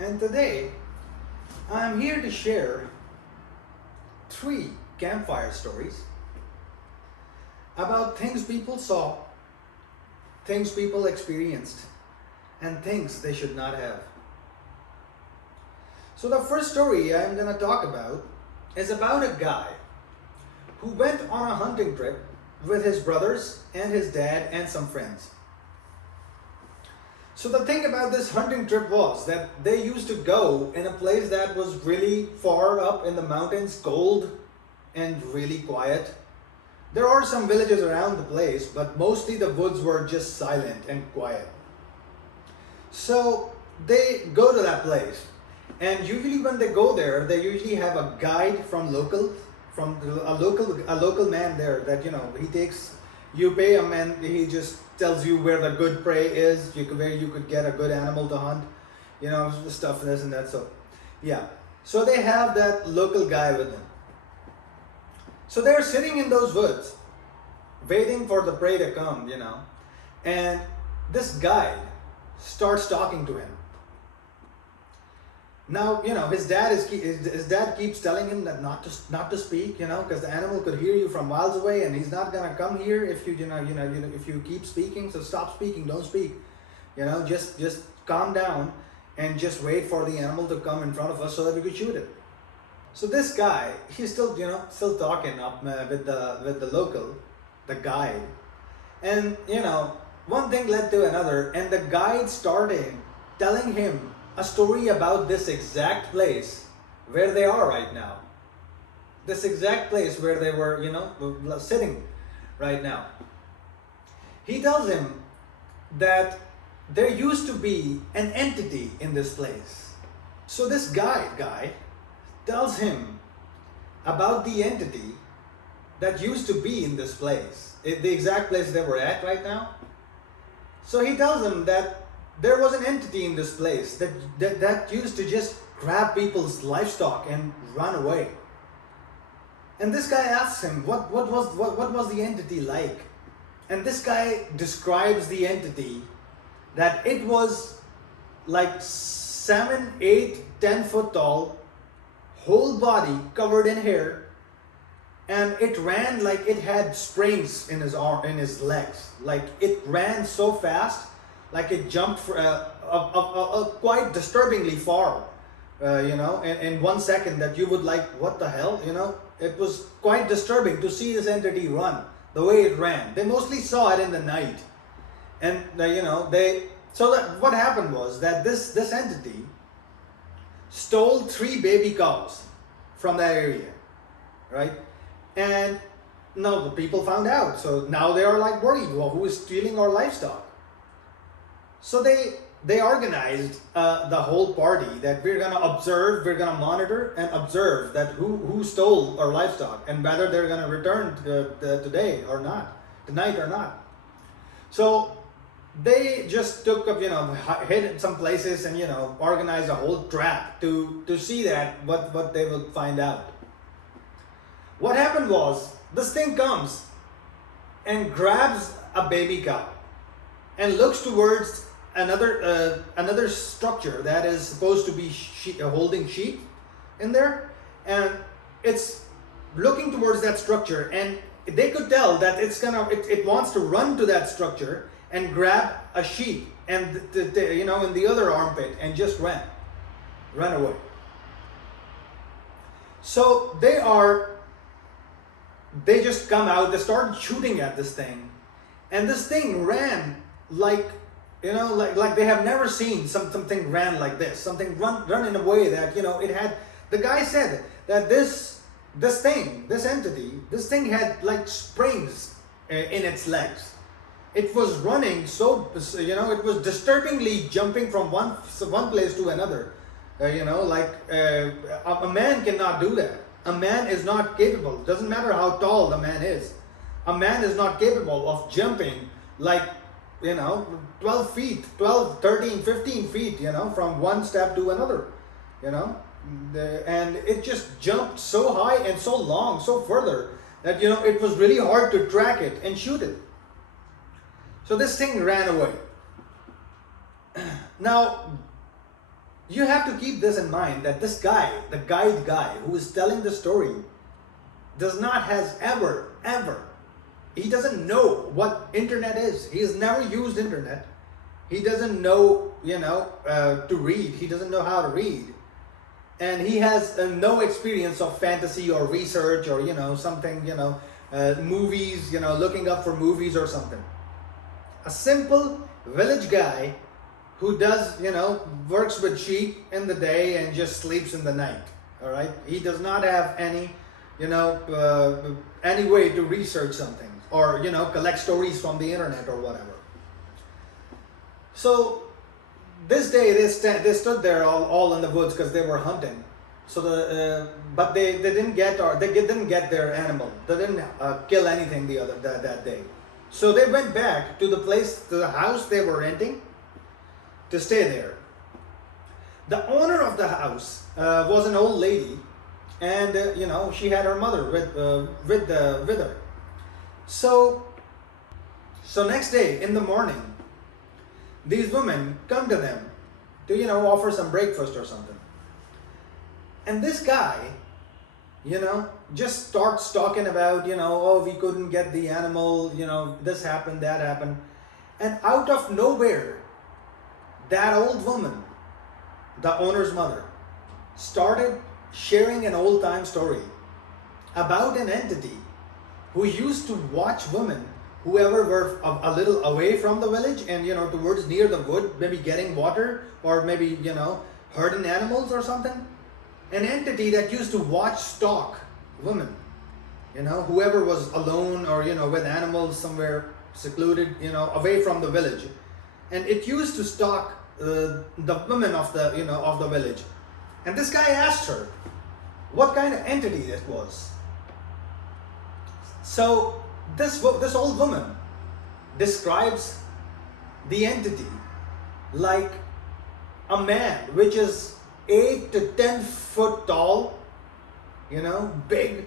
And today I'm here to share 3 campfire stories about things people saw, things people experienced, and things they should not have. So the first story I'm going to talk about is about a guy who went on a hunting trip with his brothers and his dad and some friends. So the thing about this hunting trip was that they used to go in a place that was really far up in the mountains, cold and really quiet. There are some villages around the place, but mostly the woods were just silent and quiet. So they go to that place, and usually when they go there, they usually have a guide from a local man there that you pay him and he just tells you where the good prey is, where you could get a good animal to hunt, stuff this and that. So yeah, so they have that local guy with them. So they're sitting in those woods waiting for the prey to come, and this guide starts talking to him. Now, his dad keeps telling him that not to speak, because the animal could hear you from miles away, and he's not gonna come here if if you keep speaking. So stop speaking, don't speak, just calm down and just wait for the animal to come in front of us so that we could shoot it. So this guy, he's still talking up with the guide, and one thing led to another, and the guide started telling him a story about this exact place where they are right now. This exact place where they were, sitting right now. He tells him that there used to be an entity in this place. So this guy tells him about the entity that used to be in this place, the exact place they were at right now. So he tells him that there was an entity in this place that used to just grab people's livestock and run away. And this guy asks him, what was the entity like? And this guy describes the entity that it was like 7, 8, 10 foot tall, whole body covered in hair, and it ran like it had springs in his legs. Like it ran so fast, like it jumped for quite disturbingly far, in 1 second, that you would like, what the hell, It was quite disturbing to see this entity run the way it ran. They mostly saw it in the night, and what happened was that this entity stole 3 baby cows from that area, right? And now the people found out, so now they are like worried, well, who is stealing our livestock? So they organized the whole party that we're gonna monitor and observe that who stole our livestock and whether they're gonna return today or not, tonight or not. So they just took up, hid some places and organized a whole trap to see that what they would find out. What happened was, this thing comes and grabs a baby cow and looks towards another structure that is supposed to be holding sheep in there, and it's looking towards that structure, and they could tell that it wants to run to that structure and grab a sheep and in the other armpit and just run away. So they just come out, they start shooting at this thing, and this thing ran like they have never seen something ran like this, something run in a way that it had. The guy said that this entity had like springs in its legs. It was running so it was disturbingly jumping from one place to another. A man cannot do that. A man is not capable. Doesn't matter how tall the man is. A man is not capable of jumping like 12 feet, 12, 13, 15 feet, from one step to another, and it just jumped so high and so long, so further, that, it was really hard to track it and shoot it. So this thing ran away. Now, You have to keep this in mind, that this guy, the guide guy who is telling the story, has ever, he doesn't know what internet is. He has never used internet. He doesn't know, to read. He doesn't know how to read. And he has no experience of fantasy or research or, something, movies, looking up for movies or something. A simple village guy who does, works with sheep in the day and just sleeps in the night. All right. He does not have any, any way to research something or, collect stories from the internet or whatever. So this day they stood there all in the woods because they were hunting. So but they didn't get their animal. They didn't kill anything that day. So they went back to the house they were renting to stay there. The owner of the house was an old lady, and she had her mother with her. So next day in the morning, these women come to them to offer some breakfast or something. And this guy, just starts talking about, oh, we couldn't get the animal, this happened, that happened. And out of nowhere, that old woman, the owner's mother, started sharing an old-time story about an entity who used to watch women, whoever were a little away from the village and, towards near the wood, maybe getting water or maybe, herding animals or something. An entity that used to stalk women, whoever was alone or, with animals somewhere secluded, away from the village. And it used to stalk the women of the village. And this guy asked her what kind of entity this was. So this old woman describes the entity like a man which is 8 to 10 foot tall, big,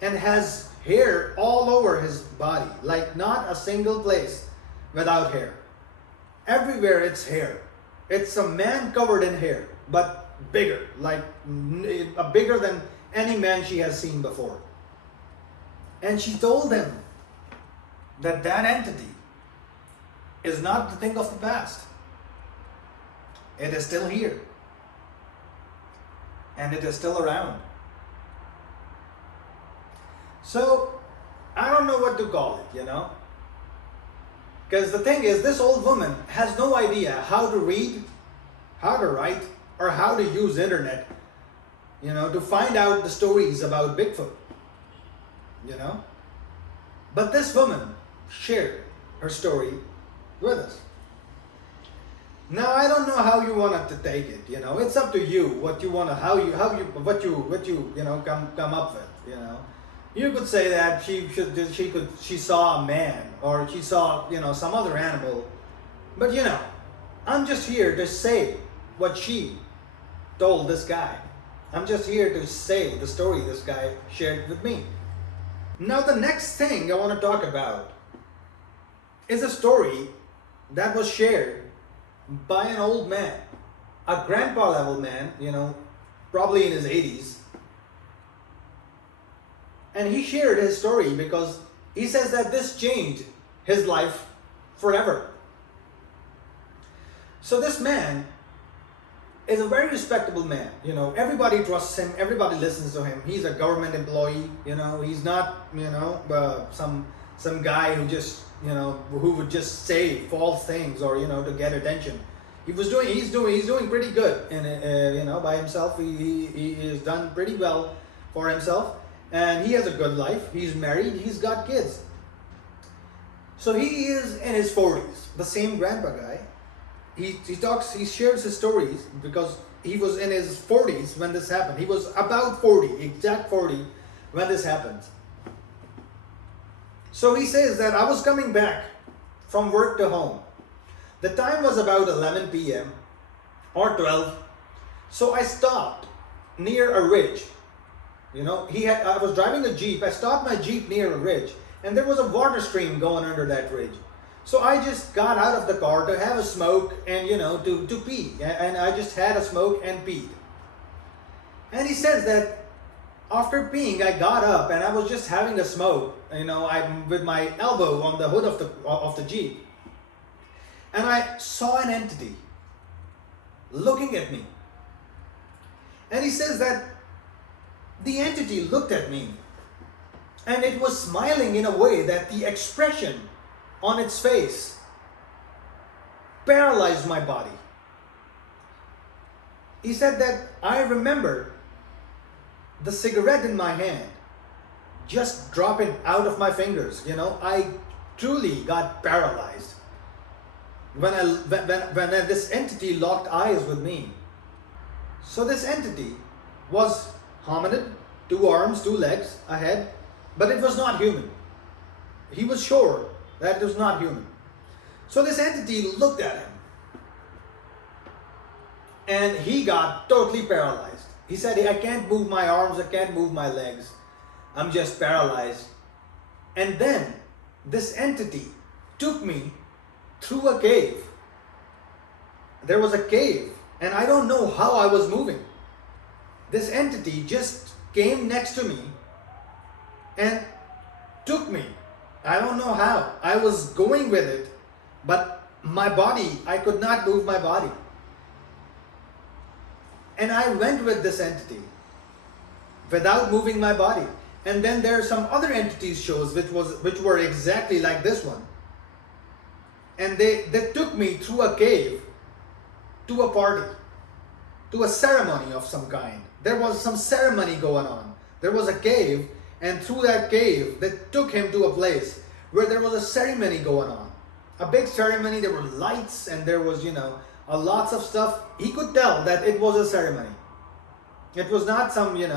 and has hair all over his body, like not a single place without hair. Everywhere it's hair. It's a man covered in hair, but bigger, like bigger than any man she has seen before. And she told them that entity is not the thing of the past. It is still here. And it is still around. So, I don't know what to call it, Because the thing is, this old woman has no idea how to read, how to write, or how to use internet, to find out the stories about Bigfoot, But this woman shared her story with us. Now I don't know how you want to take it, It's up to you what you want to, what you come up with, You could say that she saw a man or she saw some other animal, but I'm just here to say what she told this guy. I'm just here to say the story this guy shared with me. Now the next thing I want to talk about is a story that was shared by an old man, a grandpa level man, probably in his 80s. And he shared his story because he says that this changed his life forever. So this man is a very respectable man. Everybody trusts him. Everybody listens to him. He's a government employee. He's not, some guy who just, who would just say false things or, to get attention. He's doing pretty good, and by himself. He has done pretty well for himself, and he has a good life. He's married. He's got kids. So he is in his 40s. The same grandpa guy. He shares his stories because he was in his 40s when this happened. He was about 40, exact 40, when this happened. So he says that I was coming back from work to home. The time was about 11 p.m. or 12. So I stopped near a ridge. I was driving a Jeep. I stopped my Jeep near a ridge, and there was a water stream going under that ridge. So I just got out of the car to have a smoke and, to pee. And I just had a smoke and peed. And he says that after peeing, I got up and I was just having a smoke. I'm with my elbow on the hood of the Jeep. And I saw an entity looking at me. And he says that the entity looked at me and it was smiling in a way that the expression on its face paralyzed my body. He said that I remember the cigarette in my hand just dropping out of my fingers. I truly got paralyzed when this entity locked eyes with me. So this entity was hominid, 2 arms, 2 legs, a head, but it was not human. He was sure that it was not human. So this entity looked at him and he got totally paralyzed. He said, I can't move my arms, I can't move my legs. I'm just paralyzed. And then this entity took me through a cave. There was a cave and I don't know how I was moving. This entity just came next to me and took me. I don't know how. I was going with it, but my body, I could not move my body. And I went with this entity without moving my body. And then there are some other entities shows which were exactly like this one. And they took me through a cave to a party, to a ceremony of some kind. There was some ceremony going on. There was a cave, and through that cave, they took him to a place where there was a ceremony going on. A big ceremony, there were lights, and there was, a lots of stuff. He could tell that it was a ceremony. It was not some, you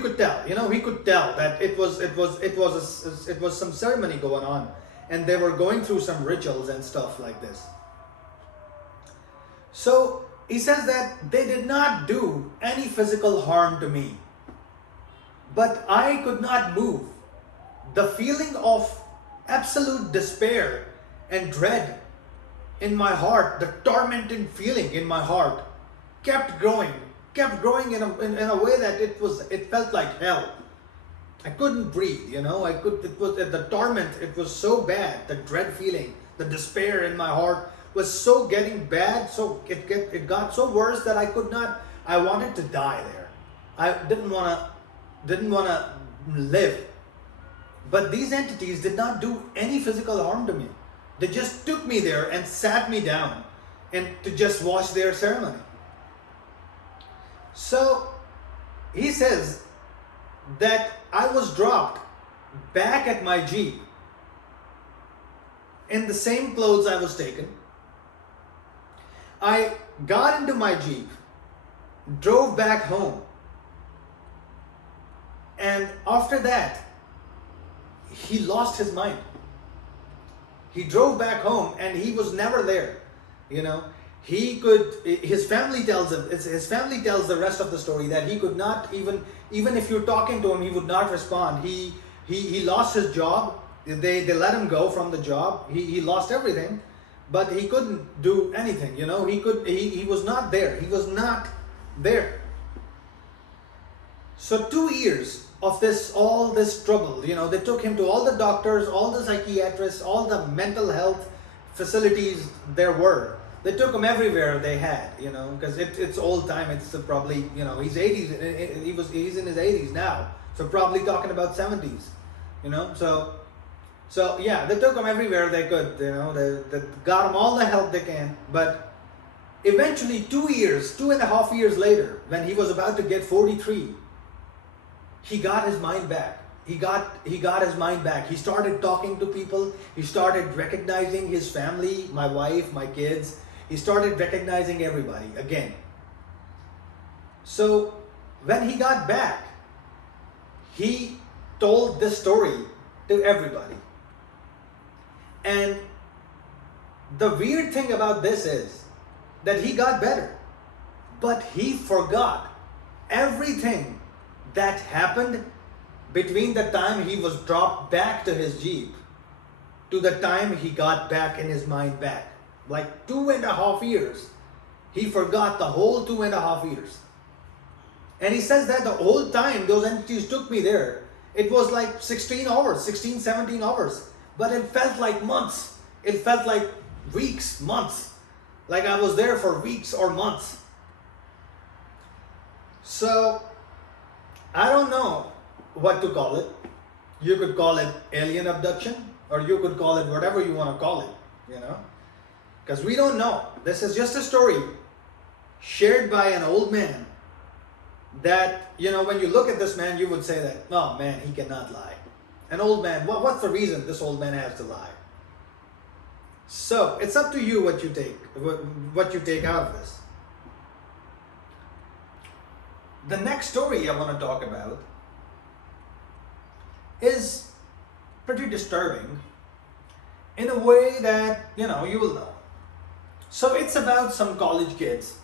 could tell, he could tell that it was some ceremony going on, and they were going through some rituals and stuff like this. So he says that they did not do any physical harm to me, but I could not move. The feeling of absolute despair and dread in my heart, the tormenting feeling in my heart kept growing in a way that it felt like hell. I couldn't breathe, the torment, it was so bad, the dread feeling, the despair in my heart was so getting bad, so it got so worse that I wanted to die there. I didn't wanna live. But these entities did not do any physical harm to me. They just took me there and sat me down and to just watch their ceremony. So he says that I was dropped back at my Jeep in the same clothes I was taken. I got into my Jeep, drove back home, and after that, he lost his mind. He drove back home and he was never there. His family tells the rest of the story that he could not even if you're talking to him, he would not respond. He lost his job. They let him go from the job. He lost everything, but he couldn't do anything. He was not there. He was not there. So 2 years of all this trouble, they took him to all the doctors, all the psychiatrists, all the mental health facilities there were. They took him everywhere they had, because it's old time. It's probably, he's 80s. He's in his 80s now, so probably talking about 70s, So yeah, they took him everywhere they could. They got him all the help they can. But eventually, 2.5 years later, when he was about to get 43, he got his mind back. He got his mind back. He started talking to people. He started recognizing his family, my wife, my kids. He started recognizing everybody again. So when he got back, he told this story to everybody. And the weird thing about this is that he got better, but he forgot everything that happened between the time he was dropped back to his Jeep to the time he got back in his mind back. Like 2.5 years. He forgot the whole 2.5 years. And he says that the whole time those entities took me there, it was like 16 hours, 16, 17 hours. But it felt like months. It felt like weeks, months. Like I was there for weeks or months. So, I don't know what to call it. You could call it alien abduction, or you could call it whatever you want to call it, you know. Because we don't know. This is just a story shared by an old man that, you know, when you look at this man, you would say that, oh man, he cannot lie. An old man, what's the reason this old man has to lie? So, it's up to you what you take out of this. The next story I want to talk about is pretty disturbing in a way that, you know, you will know. So it's about some college kids.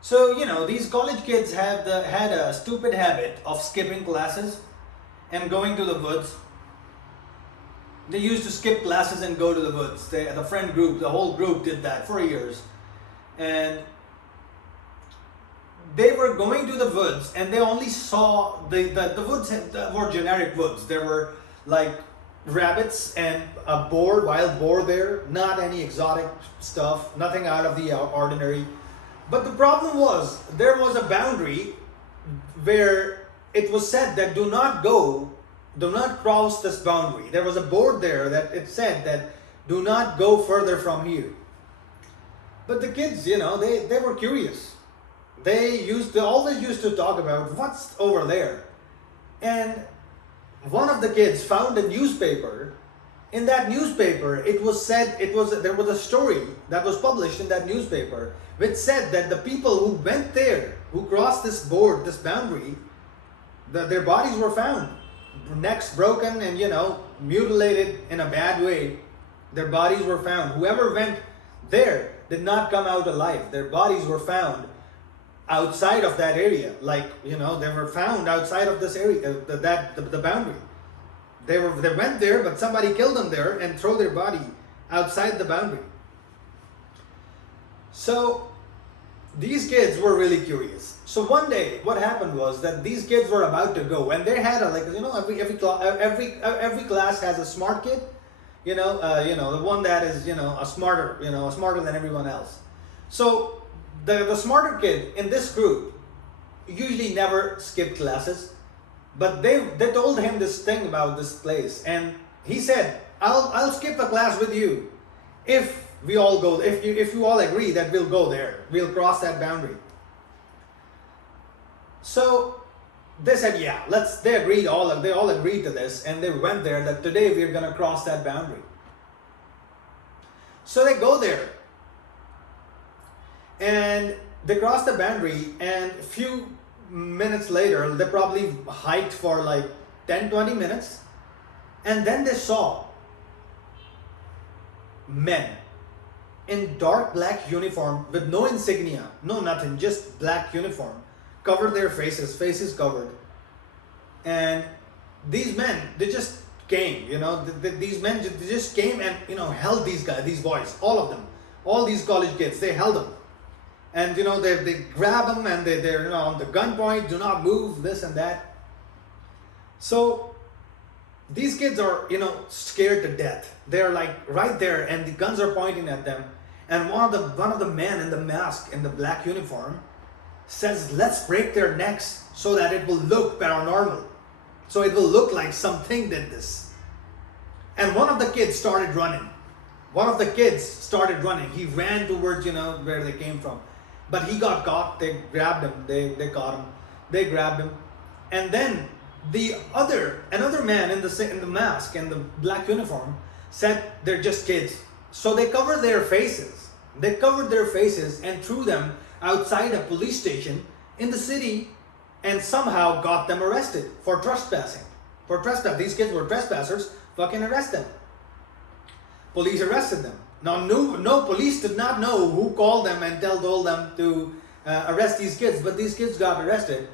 So, you know, these college kids had a stupid habit of skipping classes and going to the woods. They used to skip classes and go to the woods. The friend group, the whole group did that for years. And they were going to the woods and they only saw the woods were generic woods. There were like rabbits and a boar, wild boar there, not any exotic stuff, nothing out of the ordinary. But the problem was there was a boundary where it was said that do not cross this boundary. There was a board there that it said that do not go further from here. But the kids, you know, they were curious. They always used to talk about what's over there. And one of the kids found a newspaper. In that newspaper, there was a story that was published in that newspaper which said that the people who went there, who crossed this boundary, their bodies were found. Necks broken and, you know, mutilated in a bad way. Their bodies were found. Whoever went there did not come out alive. Their bodies were found outside of that area, like, you know, they were found outside of this area, the boundary. They went there, but somebody killed them there and threw their body outside the boundary. So these kids were really curious. So one day, what happened was that these kids were about to go, and they had every class has a smart kid, the one that is smarter than everyone else. So the smarter kid in this group usually never skipped classes, but they told him this thing about this place, and he said, I'll skip the class with you if we all go, if you all agree that we'll go there, we'll cross that boundary. So they said, yeah, they all agreed to this, and they went there that today we're gonna cross that boundary. So they go there and they cross the boundary, and a few minutes later, they probably hiked for like 10-20 minutes, and then they saw men in dark black uniform with no insignia, no nothing, just black uniform, covered their faces covered. And these men, they just came, these men just came and, held these boys, all of them, all these college kids, they held them. And, they grab them and they're on the gunpoint, do not move, this and that. So these kids are, scared to death. They're like right there and the guns are pointing at them. And one of the men in the mask, in the black uniform, says, let's break their necks so that it will look paranormal. So it will look like something did this. And one of the kids started running. He ran towards, where they came from. But he got caught. They grabbed him. They caught him. They grabbed him. And then another man in the mask and the black uniform said they're just kids. So they covered their faces. And threw them outside a police station in the city and somehow got them arrested for trespassing. These kids were trespassers. Fucking arrest them. Police arrested them. Now, no police did not know who called them and told them to arrest these kids, but these kids got arrested.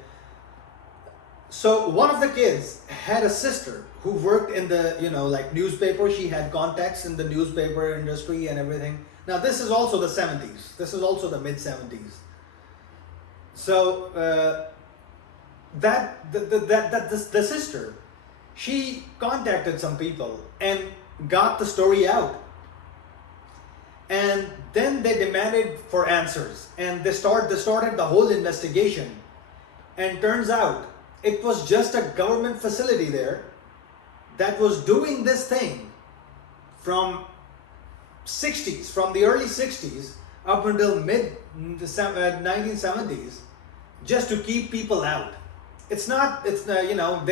So one of the kids had a sister who worked in the, like newspaper. She had contacts in the newspaper industry and everything. Now this is also the 70s. This is also the mid 70s. So the sister, she contacted some people and got the story out. And then they demanded for answers, and they started the whole investigation. And turns out it was just a government facility there that was doing this thing from the early 60s up until mid 1970s, just to keep people out. They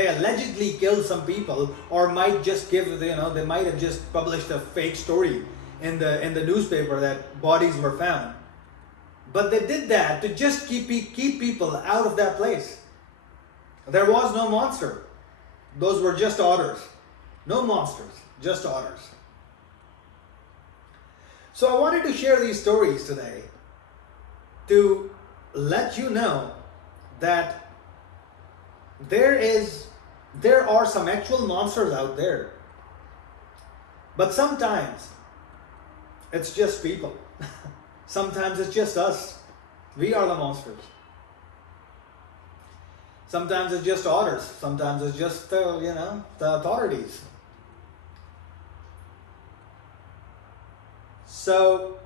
allegedly killed some people, or might just they might have just published a fake story in the newspaper that bodies were found. But they did that to just keep people out of that place. There was no monster. Those were just orders. No monsters, just orders. So I wanted to share these stories today to let you know that there are some actual monsters out there. But sometimes it's just people. Sometimes it's just us. We are the monsters. Sometimes it's just orders. Sometimes it's just the authorities. So,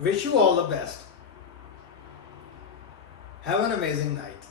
wish you all the best. Have an amazing night.